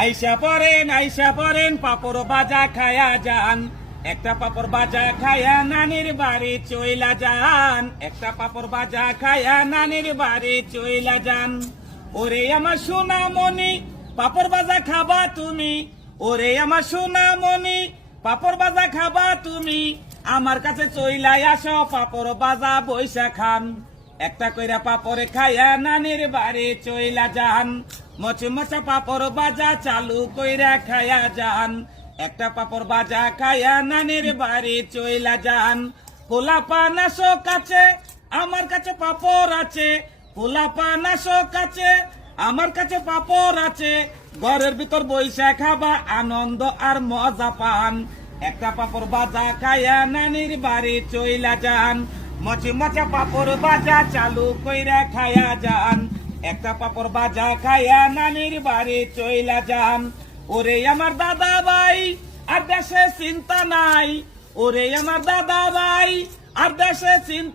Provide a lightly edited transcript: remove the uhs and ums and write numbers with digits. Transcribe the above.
আইসা পরেন পাপড় বাজা খায়া যান, একটা পাপড় বাজা খায়া নানির বাড়ি চইলা যান, একটা পাপড় বাজা খায়া নানির বাড়ি চইলা যান। ওরে আমার সোনামণি পাপড় বাজা খাবা তুমি, ওরে আমার সোনামণি পাপড় বাজা খাবা তুমি, আমার কাছে চইলাই আসো পাপড় বাজা বইসা খান। একটা কইরা পাপড় খায়া নানির বাড়ি চইলা যান, মচমচা পাপড় বাজা চালু কইরা খায়া যান, একটা পাপড় বাজা খায়া নানির বাড়ি চইলা যান। পোলাপা নাশো কাছে আমার কাছে পাপড় আছে, পোলাপা নাশো কাছে আমার কাছে পাপড় আছে, ঘরের ভিতর বইসা খাবা আনন্দ আর মজা পান। একটা পাপড় বাজা খায়া নানির বাড়ি চইলা যান, মচমচা পাপড় বাজা চালু কইরা খায়া যান, একটা পাপড় বাজা খায়া নানির বাড়ি চইলা যান। ওরে আমার দাদা ভাই আর দেশে চিন্তা নাই, ওরে আমার দাদা ভাই আর দেশে চিন্তা